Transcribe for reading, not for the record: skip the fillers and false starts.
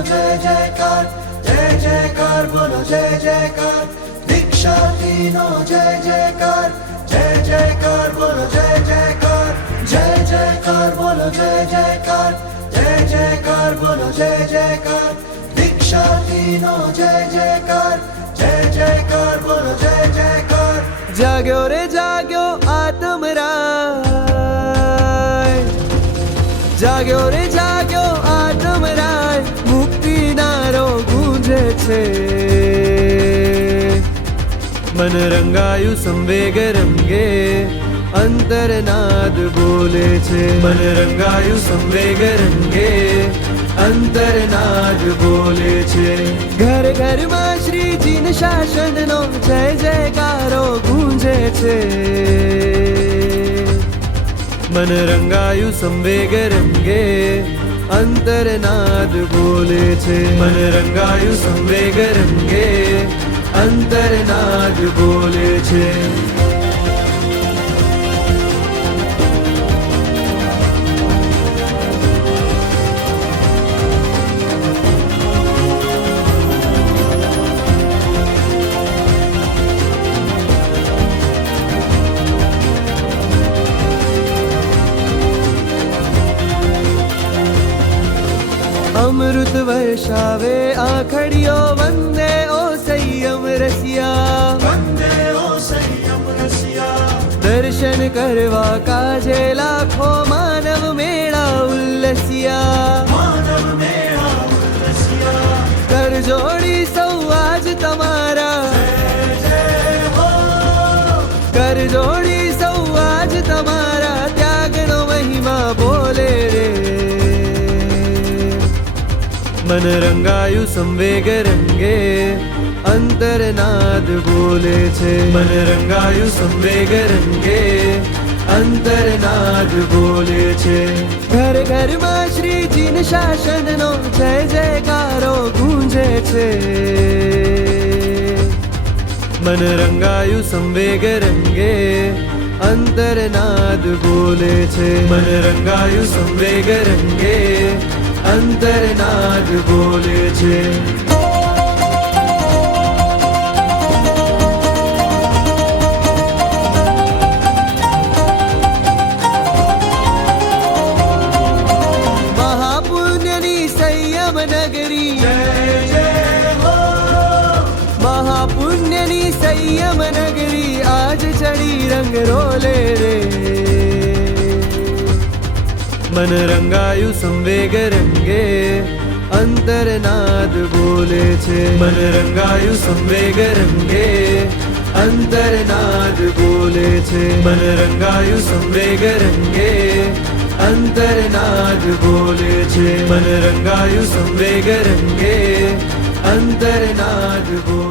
जय जयकार, जय जयकार बोलो जय जयकार, दीक्षार्थीनो जय जयकार, जय जयकार बोलो जय जयकार, जय जयकार बोलो जय जयकार, जय जयकार बोलो जय जयकार, दीक्षार्थीनो जय जयकार, जय जयकार बोलो जय जयकार। जाग्यो रे जाग्यो आत्मराय, जाग्यो रे जाग्यो आत्मराय, मुक्ति नारो गूंजे छे। मन रंगायु संवेग रंगे, अंतरनाद बोले छे। मन रंगायु संवेग रंगे, अंतरनाद बोले छे। घर घर में श्रीजीन शासन नो जय जयकारो गूंजे छे। मन रंगायु संवेग रंगे, अंतरनाद बोले छे। मन रंगायु संवेग रंगे, अंतरनाद बोले छे। अमृत वर्षावे आखड़ियो वंदे ओ संयम रसिया, वंदे ओ संयम रसिया। दर्शन करवा काजे लाखों मानव मेळा उल्लसिया, मानव मेळा उल्लसिया। कर जोड़ी सौ आज तमारा, जय जय हो। कर जोड़ी सौ आज तमारा, त्यागनो महिमा बोले रे। मन रंगायु संवेग रंगे, अंतरनाद बोले छे। मन रंगायु संवेग रंगे, अंतरनाद बोले छे। घर घर में श्रीजीन शासन नो जय जयकारो गूंजे छे। मन रंगायु संवेग रंगे, अंतरनाद बोले छे। मन रंगायु संवेग रंगे, अंतरनाद बोले छे। महापुण्यनी संयम नगरी, जय जय हो। महापुण्यनी संयम नगरी, आज चढ़ी रंग रोले रे। मन रंगायु संवेग रंगे, अंतरनाद बोले छे। मन रंगायु संवेग रंगे, अंतरनाद बोले छे। मन रंगायु संवेग रंगे, अंतरनाद बोले छे। मन रंगायु संवेग रंगे, अंतरनाद बोले।